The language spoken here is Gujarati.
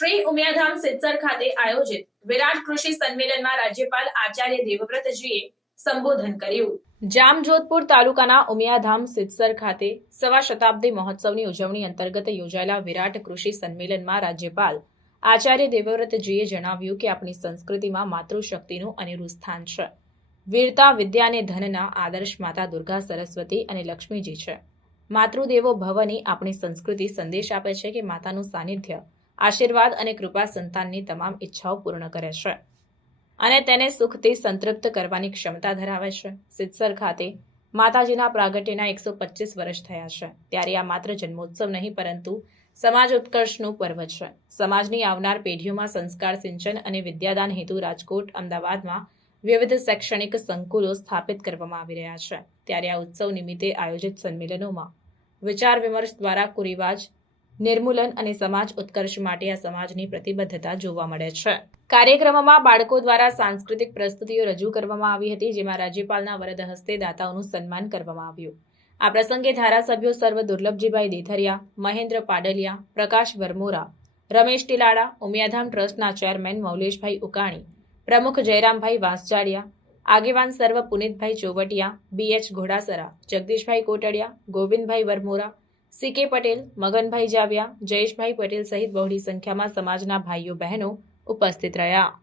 ઉમિયાધામ સિત્સર ખાતે આયોજિત વિરાટ કૃષિ સંમેલનમાં રાજ્યપાલ આચાર્ય દેવવ્રતજીએ સંબોધન કર્યું. જામજોધપુર તાલુકાના ઉમિયાધામ સિદ્ધસર ખાતે સવા શતાબ્દી મહોત્સવની ઉજવણી અંતર્ગત યોજાયેલા વિરાટ કૃષિ સંમેલનમાં રાજ્યપાલ આચાર્ય દેવવ્રતજીએ જણાવ્યું કે આપણી સંસ્કૃતિમાં માતૃશક્તિનું અનેરું સ્થાન છે. વીરતા, વિદ્યા અને ધનના આદર્શ માતા દુર્ગા સરસ્વતી અને લક્ષ્મીજી છે. માતૃદેવો ભવની આપણી સંસ્કૃતિ સંદેશ આપે છે કે માતાનું સાનિધ્ય આશીર્વાદ અને કૃપા સંતાનની તમામ ઈચ્છાઓ પૂર્ણ કરે છે. અને તેને સુખથી સંતૃપ્ત કરવાની ક્ષમતા ધરાવે છે. સિત્સર ખાતે માતાજીના પ્રાગટ્યના એકસો પચીસ વર્ષ થયા છે. ત્યારે આ માત્ર જન્મોત્સવ નહીં, પરંતુ સમાજ ઉત્કર્ષનું પર્વ છે. સમાજની આવનાર પેઢીઓમાં સંસ્કાર, સિંચન અને વિદ્યાદાન હેતુ રાજકોટ, અમદાવાદમાં વિવિધ શૈક્ષણિક સંકુલો સ્થાપિત કરવામાં આવી રહ્યા છે. ત્યારે આ ઉત્સવ નિમિત્તે આયોજિત સંમેલનોમાં વિચાર વિમર્શ દ્વારા કુરિવાજ નિર્મૂલન અને સમાજ ઉત્કર્ષ માટે આ સમાજની પ્રતિબદ્ધતા જોવા મળે છે. કાર્યક્રમમાં બાળકો દ્વારા સાંસ્કૃતિક પ્રસ્તુતિઓ રજૂ કરવામાં આવી હતી, જેમાં રાજ્યપાલના વરદ હસ્તે દાતાઓનું સન્માન કરવામાં આવ્યું. આ પ્રસંગે ધારાસભ્યો સર્વ દુર્લભજીભાઈ દેથરિયા, મહેન્દ્ર પાડલિયા, પ્રકાશ વરમોરા, રમેશ ટીલાડા, ઉમિયાધામ ટ્રસ્ટના ચેરમેન મૌલેશભાઈ ઉકાણી, પ્રમુખ જયરામભાઈ વાંસજાડિયા આગેવાન સર્વ પુનિતભાઈ ચોવટિયા બીએચ ઘોડાસરા, જગદીશભાઈ કોટડિયા, ગોવિંદભાઈ વરમોરા સીકે પટેલ મગનભાઈ જાવ્યા જયેશભાઈ પટેલ સહિત બહોળી સંખ્યામાં સમાજના ભાઈઓ બહેનો ઉપસ્થિત રહ્યા.